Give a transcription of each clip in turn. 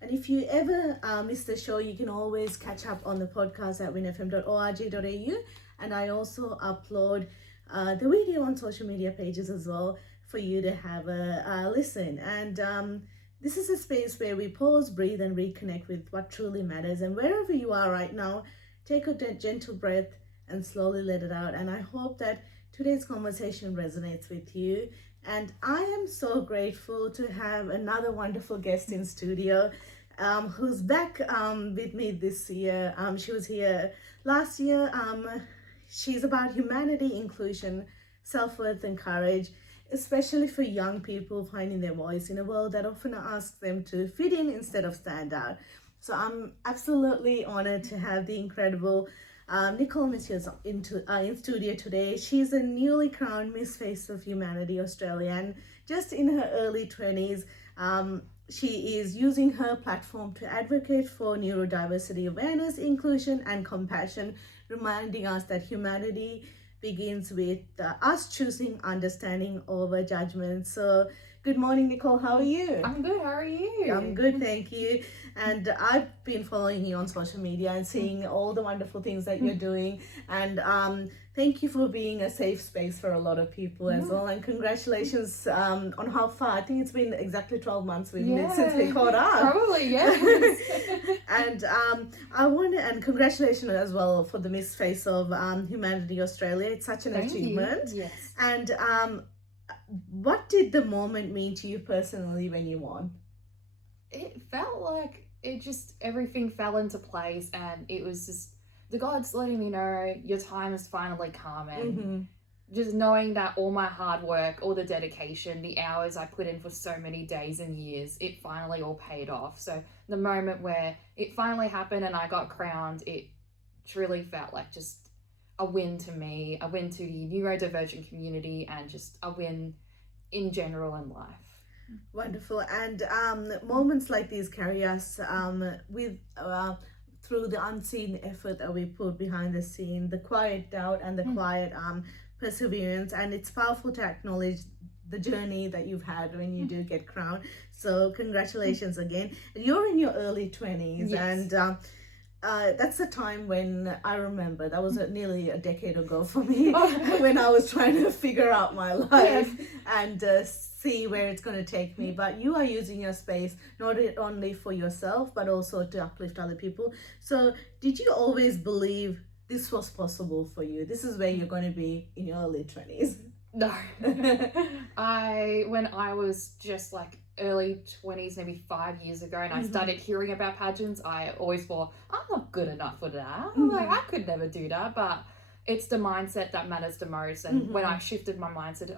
And if you ever miss the show, you can always catch up on the podcast at winfm.org.au. And I also upload the video on social media pages as well for you to have a listen. And this is a space where we pause, breathe, and reconnect with what truly matters. And wherever you are right now, take a gentle breath and slowly let it out. And I hope that today's conversation resonates with you. And I am so grateful to have another wonderful guest in studio who's back with me this year. She was here last year. She's about humanity, inclusion, self-worth, and courage, especially for young people finding their voice in a world that often asks them to fit in instead of stand out. So I'm absolutely honored to have the incredible Nicole Missios in studio today. She's a newly crowned Miss Face of Humanity Australia, and just in her early 20s, she is using her platform to advocate for neurodiversity awareness, inclusion, and compassion, reminding us that humanity begins with us choosing understanding over judgment. So good morning, Nicole. How are you? I'm good. How are you? I'm good, thank you. And I've been following you on social media and seeing all the wonderful things that you're doing. And thank you for being a safe space for a lot of people as well. And congratulations on how far. I think it's been exactly 12 months since we caught up. Probably, yes. And congratulations as well for the Miss Face of Humanity Australia. It's such an achievement. Yes. And what did the moment mean to you personally when you won? It felt like everything fell into place, and it was just the gods letting me know your time has finally come, and just knowing that all my hard work, all the dedication, the hours I put in for so many days and years, it finally all paid off. So the moment where it finally happened and I got crowned, it truly felt like just a win to me, a win to the neurodivergent community, and just a win in general in life. Wonderful. And moments like these carry us through the unseen effort that we put behind the scene, the quiet doubt and the quiet perseverance. And it's powerful to acknowledge the journey that you've had when you do get crowned. So congratulations again. You're in your early 20s. Yes. And that's the time when I remember, that was nearly a decade ago for me, when I was trying to figure out my life and see where it's going to take me. But you are using your space not only for yourself, but also to uplift other people. So did you always believe this was possible for you? This is where you're going to be in your early 20s? No. When I was just like early 20s, maybe 5 years ago, and I started hearing about pageants, I always thought, I'm not good enough for that. Like, I could never do that. But it's the mindset that matters the most. And when I shifted my mindset,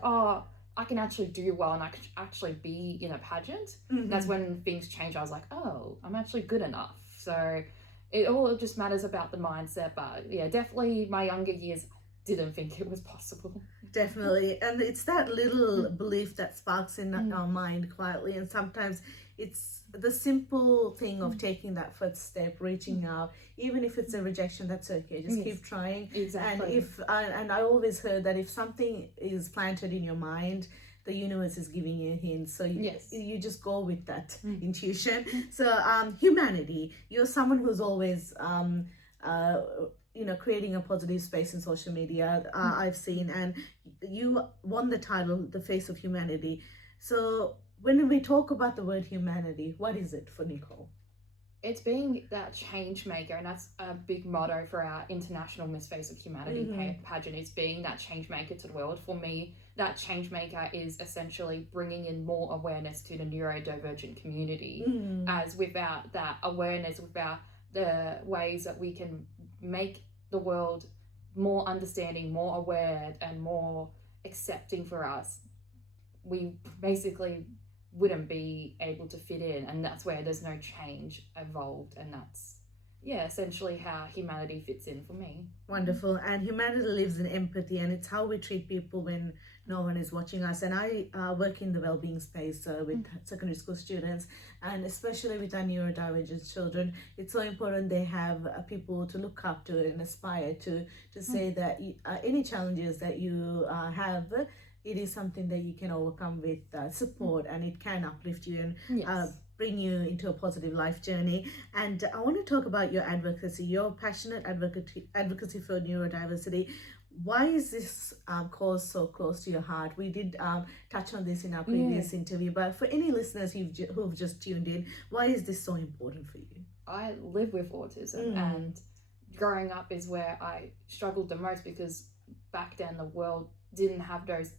I can actually do well and I can actually be in a pageant, that's when things changed. I was like, I'm actually good enough. So it all just matters about the mindset. But yeah, definitely my younger years didn't think it was possible. Definitely. And it's that little belief that sparks in our mind quietly, and sometimes it's the simple thing of taking that first step, reaching out, even if it's a rejection, that's okay, just keep trying. Exactly. And I always heard that if something is planted in your mind, the universe is giving you hints, so you just go with that intuition. So humanity, you're someone who's always creating a positive space in social media, I've seen, and you won the title, the Face of Humanity. So when we talk about the word humanity, what is it for Nicole? It's being that change maker, and that's a big motto for our International Miss Face of Humanity pageant, is being that change maker to the world. For me, that change maker is essentially bringing in more awareness to the neurodivergent community, as without that awareness, without the ways that we can make the world more understanding, more aware, and more accepting for us, we basically wouldn't be able to fit in, and that's where there's no change evolved, and that's essentially how humanity fits in for me. Wonderful. And humanity lives in empathy, and it's how we treat people when no one is watching us. And I work in the well-being space with secondary school students, and especially with our neurodivergent children. It's so important they have people to look up to and aspire to say that any challenges that you have, it is something that you can overcome with support, and it can uplift you and bring you into a positive life journey. And I want to talk about your advocacy, your passionate advocacy for neurodiversity. Why is this cause so close to your heart? We did touch on this in our previous interview, but for any listeners who've just tuned in, why is this so important for you? I live with autism, and growing up is where I struggled the most, because back then the world didn't have those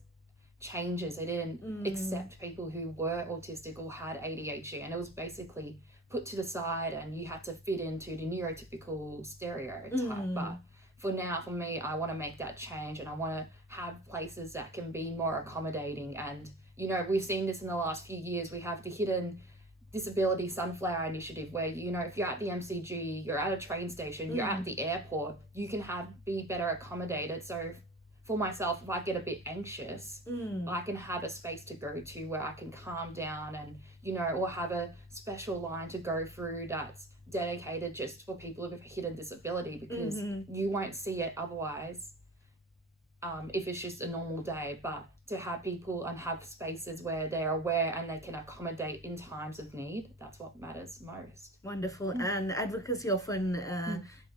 changes. They didn't accept people who were autistic or had ADHD, and it was basically put to the side, and you had to fit into the neurotypical stereotype. But for me, I want to make that change, and I want to have places that can be more accommodating. And we've seen this in the last few years. We have the Hidden Disability Sunflower Initiative, where if you're at the MCG, you're at a train station, you're at the airport, you can be better accommodated. So for myself, if I get a bit anxious, I can have a space to go to where I can calm down, and or have a special line to go through that's dedicated just for people with a hidden disability, because you won't see it otherwise if it's just a normal day. But to have people and have spaces where they're aware and they can accommodate in times of need, that's what matters most. Wonderful. And advocacy often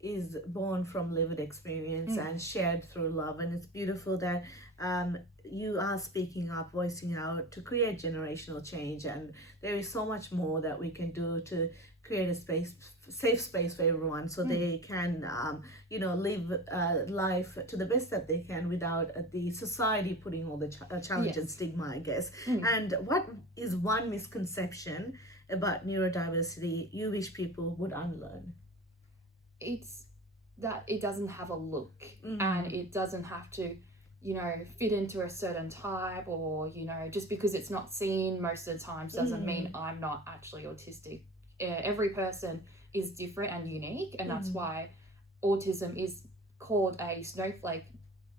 is born from lived experience and shared through love, and it's beautiful that you are speaking up, voicing out to create generational change. And there is so much more that we can do to create a safe space for everyone, so they can live life to the best that they can without the society putting all the challenge and stigma, I guess. And what is one misconception about neurodiversity you wish people would unlearn? It's that it doesn't have a look, and it doesn't have to fit into a certain type, or just because it's not seen most of the time doesn't mean I'm not actually autistic. Every person is different and unique, and that's why autism is called a snowflake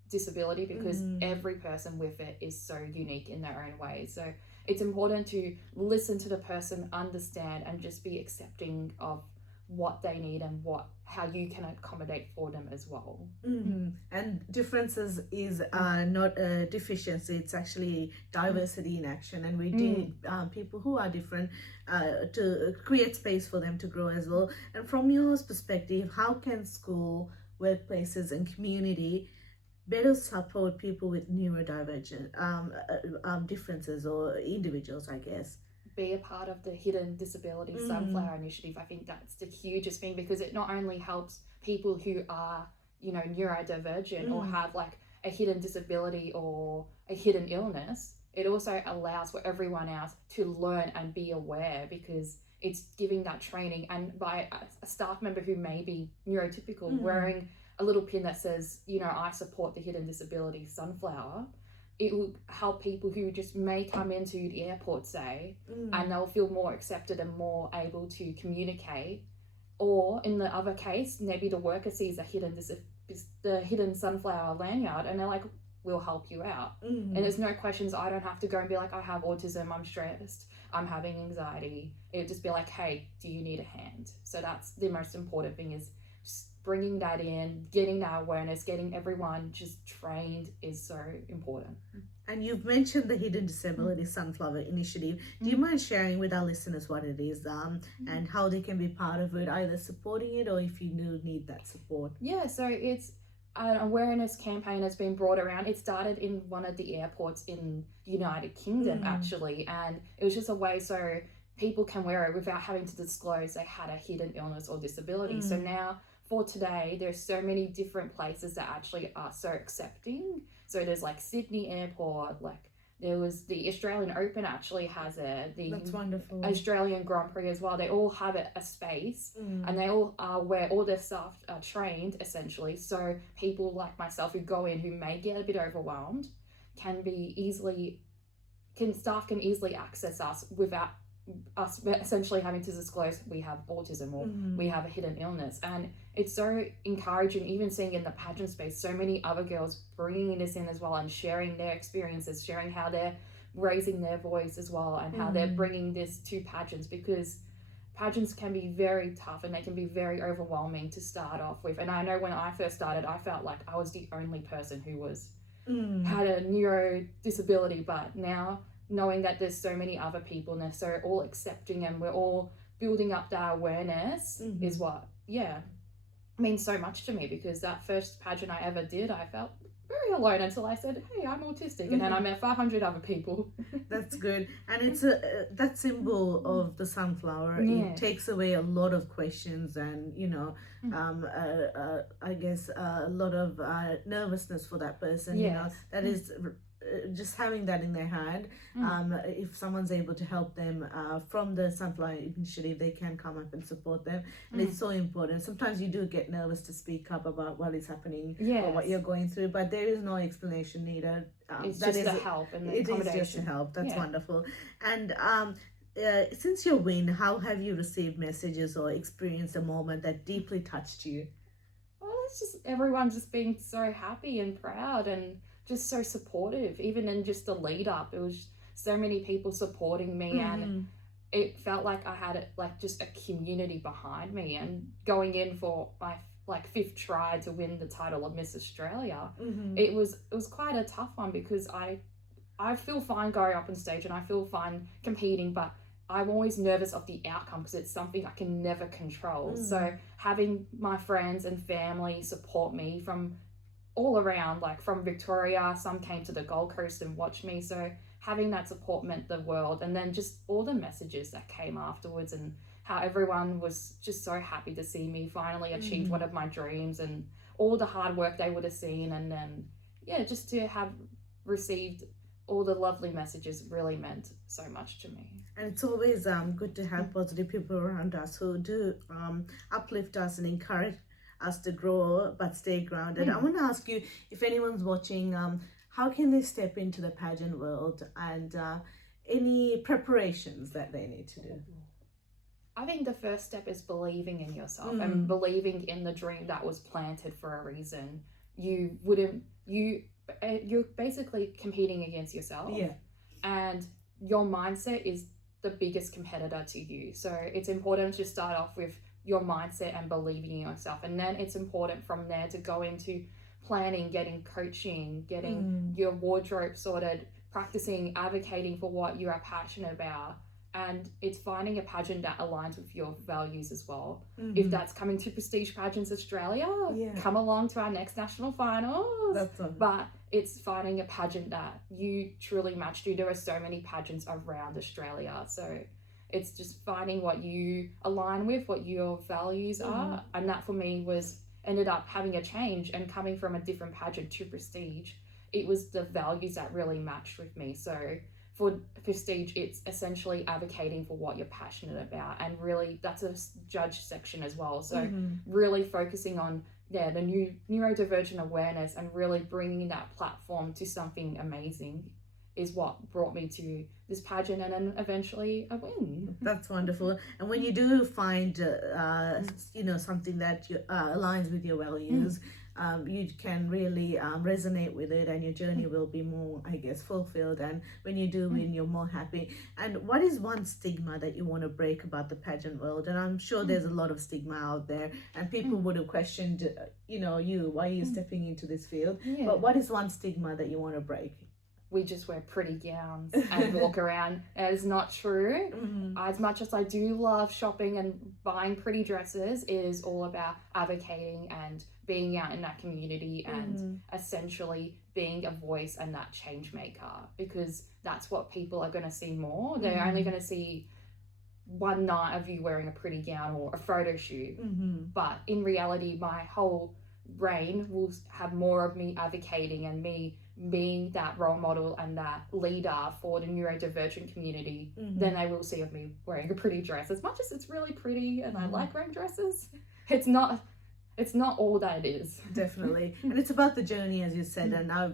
disability, because every person with it is so unique in their own way. So it's important to listen to the person, understand, and just be accepting of what they need and how you can accommodate for them as well. And differences is not a deficiency, it's actually diversity in action, and we need people who are different to create space for them to grow as well. And from your perspective, how can school, workplaces, and community better support people with neurodivergent differences, or individuals, I guess? Be a part of the Hidden Disability Sunflower Initiative. I think that's the hugest thing, because it not only helps people who are neurodivergent or have like a hidden disability or a hidden illness, it also allows for everyone else to learn and be aware, because it's giving that training. And by a staff member who may be neurotypical wearing a little pin that says I support the Hidden Disability Sunflower, it will help people who just may come into the airport, say, and they'll feel more accepted and more able to communicate. Or in the other case, maybe the worker sees the hidden sunflower lanyard, and they're like, we'll help you out. And there's no questions. I don't have to go and be like, I have autism, I'm stressed, I'm having anxiety. It'll just be like, hey, do you need a hand? So that's the most important thing, is just bringing that in, getting that awareness, getting everyone just trained is so important. And you've mentioned the Hidden Disability Sunflower Initiative. Do you mind sharing with our listeners what it is and how they can be part of it, either supporting it or if you do need that support? Yeah, so it's an awareness campaign that's been brought around. It started in one of the airports in United Kingdom, actually, and it was just a way so people can wear it without having to disclose they had a hidden illness or disability. So now, for today, there's so many different places that actually are so accepting. So there's like Sydney Airport, like there was the Australian Open actually has it. That's wonderful. Australian Grand Prix as well. They all have a space, and they all are where all their staff are trained, essentially. So people like myself who go in, who may get a bit overwhelmed, staff can easily access us without us essentially having to disclose we have autism or we have a hidden illness. And it's so encouraging, even seeing in the pageant space, so many other girls bringing this in as well and sharing their experiences, sharing how they're raising their voice as well, and how they're bringing this to pageants, because pageants can be very tough and they can be very overwhelming to start off with. And I know when I first started, I felt like I was the only person who had a neuro disability, but now knowing that there's so many other people and they're so all accepting and we're all building up that awareness is what, means so much to me, because that first pageant I ever did, I felt very alone until I said, hey, I'm autistic, and then I met 500 other people. That's good. And it's that symbol of the sunflower. It takes away a lot of questions and, you know, I guess a lot of nervousness for that person. You know, that is just having that in their hand. If someone's able to help them from the Sunflower Initiative, they can come up and support them, and it's so important. Sometimes you do get nervous to speak up about what is happening or what you're going through, but there is no explanation needed. It's just a help and the accommodation. It is just a help. That's wonderful. And since your win, how have you received messages or experienced a moment that deeply touched you? Well, it's just everyone just being so happy and proud and just so supportive. Even in just the lead up, it was so many people supporting me, and it felt like I had like just a community behind me. And going in for my like 5th try to win the title of Miss Australia, it was quite a tough one, because I feel fine going up on stage and I feel fine competing, but I'm always nervous of the outcome because it's something I can never control. So having my friends and family support me from all around, like from Victoria, some came to the Gold Coast and watched me, so having that support meant the world. And then just all the messages that came afterwards and how everyone was just so happy to see me finally achieve one of my dreams, and all the hard work they would have seen, and then just to have received all the lovely messages really meant so much to me. And it's always good to have positive people around us who do uplift us and encourage us to grow but stay grounded. I want to ask you, if anyone's watching, how can they step into the pageant world, and any preparations that they need to do? I think the first step is believing in yourself and believing in the dream that was planted for a reason. You're basically competing against yourself, and your mindset is the biggest competitor to you. So it's important to start off with your mindset and believing in yourself, and then it's important from there to go into planning, getting coaching, getting your wardrobe sorted, practicing, advocating for what you are passionate about. And it's finding a pageant that aligns with your values as well. If that's coming to Prestige Pageants Australia, come along to our next national finals. But it's finding a pageant that you truly match to. There are so many pageants around Australia, so it's just finding what you align with, what your values are. And that for me ended up having a change, and coming from a different pageant to Prestige, it was the values that really matched with me. So for Prestige, it's essentially advocating for what you're passionate about, and really that's a judge section as well. So really focusing on the new neurodivergent awareness and really bringing that platform to something amazing is what brought me to this pageant, and then eventually a win. That's wonderful. And when you do find something that aligns with your values, you can really resonate with it, and your journey will be more, I guess, fulfilled. And when you do win, you're more happy. And what is one stigma that you want to break about the pageant world? And I'm sure there's a lot of stigma out there, and people would have questioned, why are you stepping into this field? But what is one stigma that you want to break? We just wear pretty gowns and walk around. That is not true. As much as I do love shopping and buying pretty dresses, it is all about advocating and being out in that community and essentially being a voice and that change maker, because that's what people are going to see more. They're only going to see one night of you wearing a pretty gown or a photo shoot. But in reality, my whole reign will have more of me advocating and me being that role model and that leader for the neurodivergent community than they will see of me wearing a pretty dress. As much as it's really pretty and I like wearing dresses, it's not all that it is. Definitely. And it's about the journey, as you said. And I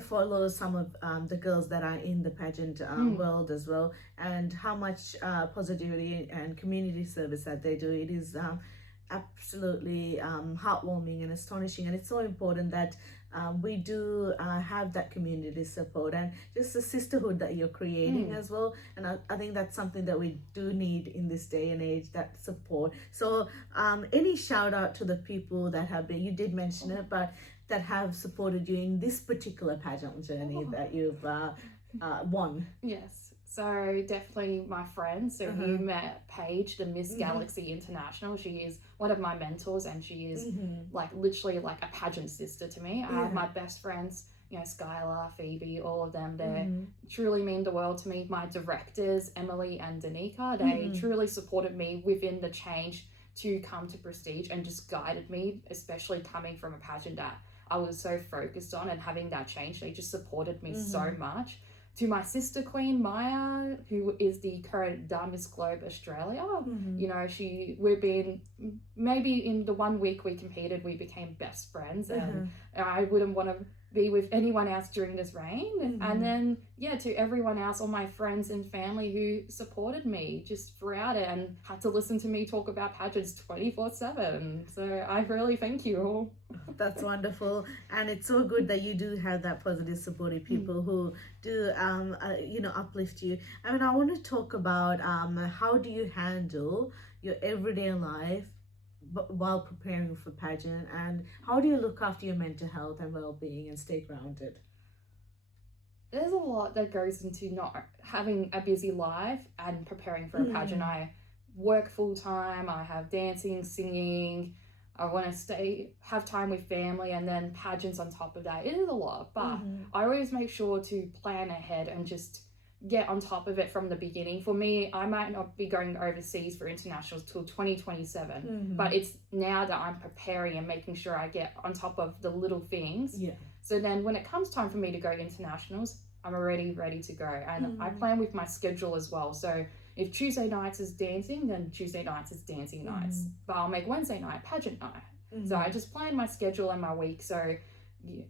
follow some of the girls that are in the pageant world as well, and how much positivity and community service that they do. It is absolutely heartwarming and astonishing, and it's so important that we do have that community support and just the sisterhood that you're creating as well. And I think that's something that we do need in this day and age, that support. So any shout out to the people that have been, you did mention it, but that have supported you in this particular pageant journey that you've one? Yes. So definitely my friend. So you met Paige, the Miss Galaxy International. She is one of my mentors, and she is like literally like a pageant sister to me. I have my best friends, you know, Skylar, Phoebe, all of them. They truly mean the world to me. My directors, Emily and Danica, they truly supported me within the change to come to Prestige and just guided me, especially coming from a pageant that I was so focused on and having that change. They just supported me so much. To my sister queen, Maya, who is the current Miss Globe Australia, you know, we've been, maybe in the 1 week we competed, we became best friends, and I wouldn't want to be with anyone else during this reign. And then, yeah, to everyone else, all my friends and family who supported me just throughout it and had to listen to me talk about pageants 24/7. So I really thank you all. That's wonderful, and it's so good that you do have that positive, supportive people who do, you know, uplift you. I mean, I want to talk about how do you handle your everyday life while preparing for pageant, and how do you look after your mental health and well-being and stay grounded? There's a lot that goes into not having a busy life and preparing for a pageant. I work full-time, I have dancing, singing, I want to have time with family, and then pageants on top of that. It is a lot, but I always make sure to plan ahead and just get on top of it from the beginning. For me, I might not be going overseas for internationals till 2027, but it's now that I'm preparing and making sure I get on top of the little things. Yeah. So then when it comes time for me to go internationals, I'm already ready to go. And I plan with my schedule as well. So if Tuesday nights is dancing, then Tuesday nights is dancing nights. But I'll make Wednesday night pageant night. So I just plan my schedule and my week. So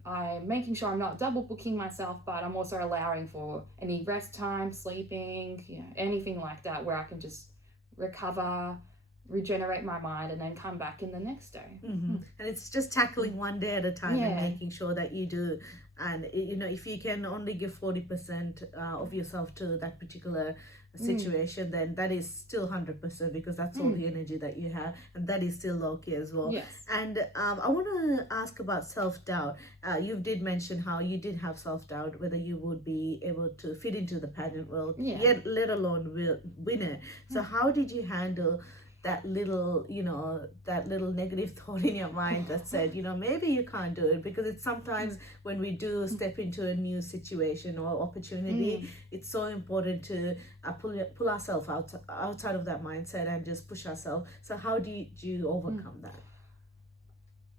I'm making sure I'm not double booking myself, but I'm also allowing for any rest time, sleeping, you know, anything like that, where I can just recover, regenerate my mind, and then come back in the next day. And it's just tackling one day at a time and making sure that you do. And you know, if you can only give 40% of yourself to that particular situation, then that is still 100%, because that's all the energy that you have, and that is still okay as well. Yes. And I want to ask about self-doubt. You did mention how you did have self-doubt whether you would be able to fit into the pageant world, yet let alone win it. So how did you handle that little, you know, that little negative thought in your mind that said, you know, maybe you can't do it? Because it's sometimes when we do step into a new situation or opportunity, it's so important to pull ourselves outside of that mindset and just push ourselves. So how do you overcome that?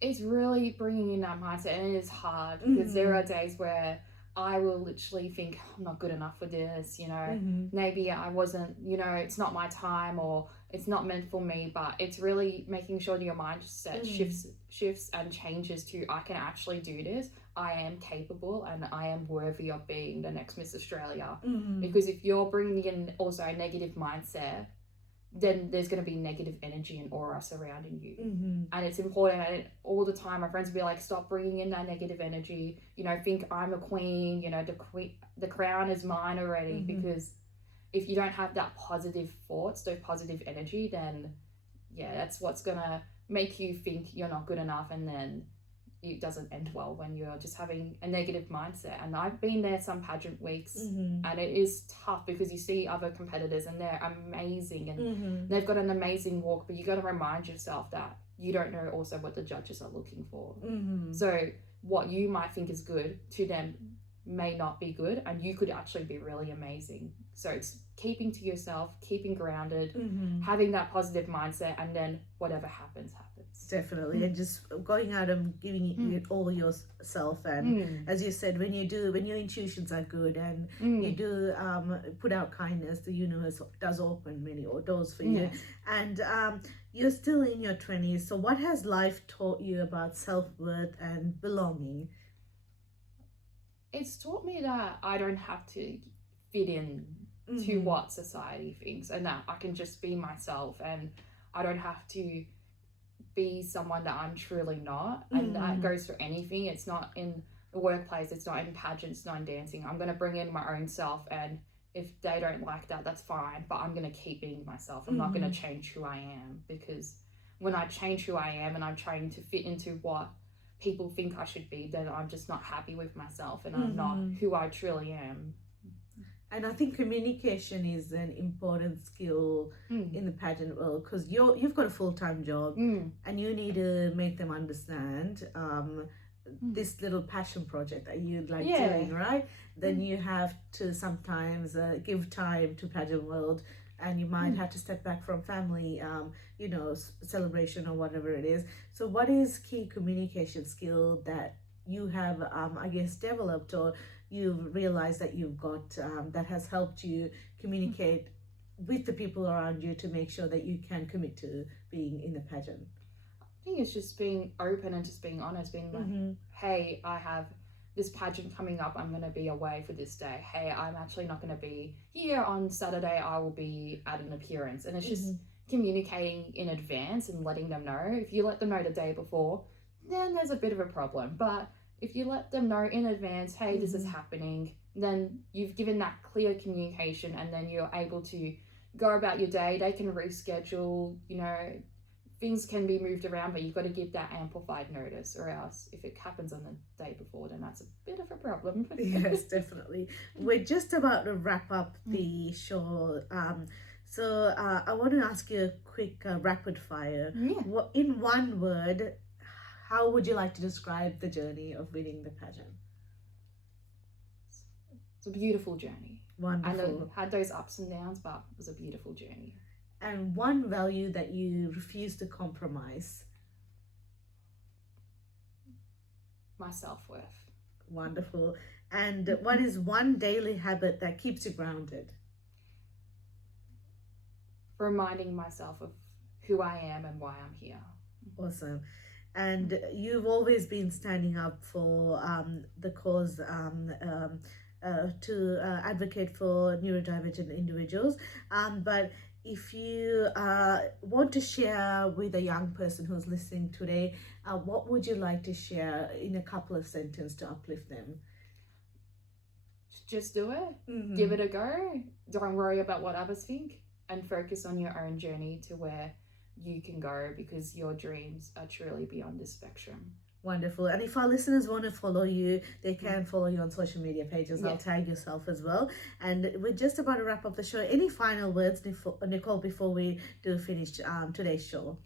It's really bringing in that mindset, and it is hard because there are days where I will literally think, I'm not good enough for this, you know, maybe I wasn't, you know, it's not my time, or it's not meant for me. But it's really making sure that your mindset shifts and changes to, I can actually do this, I am capable, and I am worthy of being the next Miss Australia. Because if you're bringing in also a negative mindset, then there's going to be negative energy and aura surrounding you. And it's important. And all the time my friends will be like, stop bringing in that negative energy, you know, think I'm a queen, you know, the crown is mine already. Because if you don't have that positive thoughts, those positive energy, then that's what's going to make you think you're not good enough, and then it doesn't end well when you're just having a negative mindset. And I've been there some pageant weeks, and it is tough because you see other competitors and they're amazing, and they've got an amazing walk, but you got to remind yourself that you don't know also what the judges are looking for. So what you might think is good to them may not be good, and you could actually be really amazing. So it's keeping to yourself, keeping grounded, having that positive mindset, and then whatever happens. Definitely. And just going out and giving it all yourself. And as you said, when your intuitions are good and you do put out kindness, the universe does open many doors for you. And you're still in your 20s, so what has life taught you about self-worth and belonging? It's taught me that I don't have to fit in to what society thinks, and that I can just be myself, and I don't have to be someone that I'm truly not. And that goes for anything. It's not in the workplace, it's not in pageants, it's not in dancing. I'm going to bring in my own self, and if they don't like that, that's fine, but I'm going to keep being myself. I'm not going to change who I am, because when I change who I am and I'm trying to fit into what people think I should be, then I'm just not happy with myself, and I'm not who I truly am. And I think communication is an important skill in the pageant world, because you've got a full-time job and you need to make them understand this little passion project that you like doing, right? Then you have to sometimes give time to pageant world, and you might have to step back from family, celebration or whatever it is. So what is key communication skill that you have, I guess, developed, or you've realized that you've got, that has helped you communicate with the people around you to make sure that you can commit to being in the pageant? I think it's just being open and just being honest, being like, hey, I have this pageant coming up, I'm going to be away for this day. Hey, I'm actually not going to be here on Saturday, I will be at an appearance. And it's just communicating in advance and letting them know. If you let them know the day before, then there's a bit of a problem. But if you let them know in advance, hey, this is happening, then you've given that clear communication, and then you're able to go about your day. They can reschedule, things can be moved around, but you've got to give that amplified notice, or else if it happens on the day before, then that's a bit of a problem. Yes, definitely. We're just about to wrap up the show. So I want to ask you a quick rapid fire. In one word, how would you like to describe the journey of winning the pageant? It's a beautiful journey. Wonderful. And it had those ups and downs, but it was a beautiful journey. And one value that you refuse to compromise? My self-worth. Wonderful. And what is one daily habit that keeps you grounded? Reminding myself of who I am and why I'm here. Awesome. And you've always been standing up for the cause to advocate for neurodivergent individuals. But if you want to share with a young person who's listening today, what would you like to share in a couple of sentences to uplift them? Just do it. Give it a go. Don't worry about what others think, and focus on your own journey to where you can go, because your dreams are truly beyond this spectrum. Wonderful. And if our listeners want to follow you, they can follow you on social media pages. I'll tag yourself as well. And we're just about to wrap up the show. Any final words, Nicole, before we do finish today's show?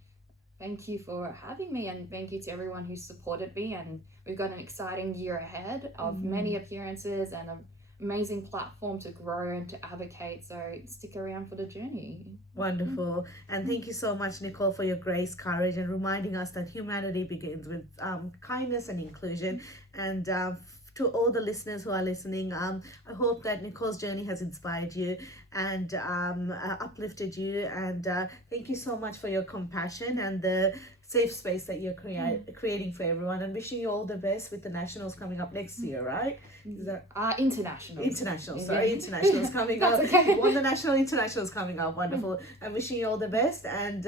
Thank you for having me, and thank you to everyone who supported me. And we've got an exciting year ahead of many appearances and an amazing platform to grow and to advocate. So stick around for the journey. Wonderful. And thank you so much, Nicole, for your grace, courage, and reminding us that humanity begins with kindness and inclusion. And to all the listeners who are listening, I hope that Nicole's journey has inspired you and uplifted you. And thank you so much for your compassion and the safe space that you're creating for everyone, and wishing you all the best with the nationals coming up next year, right? Is that internationals coming up. Okay. You won the national internationals coming up. Wonderful. I'm wishing you all the best, and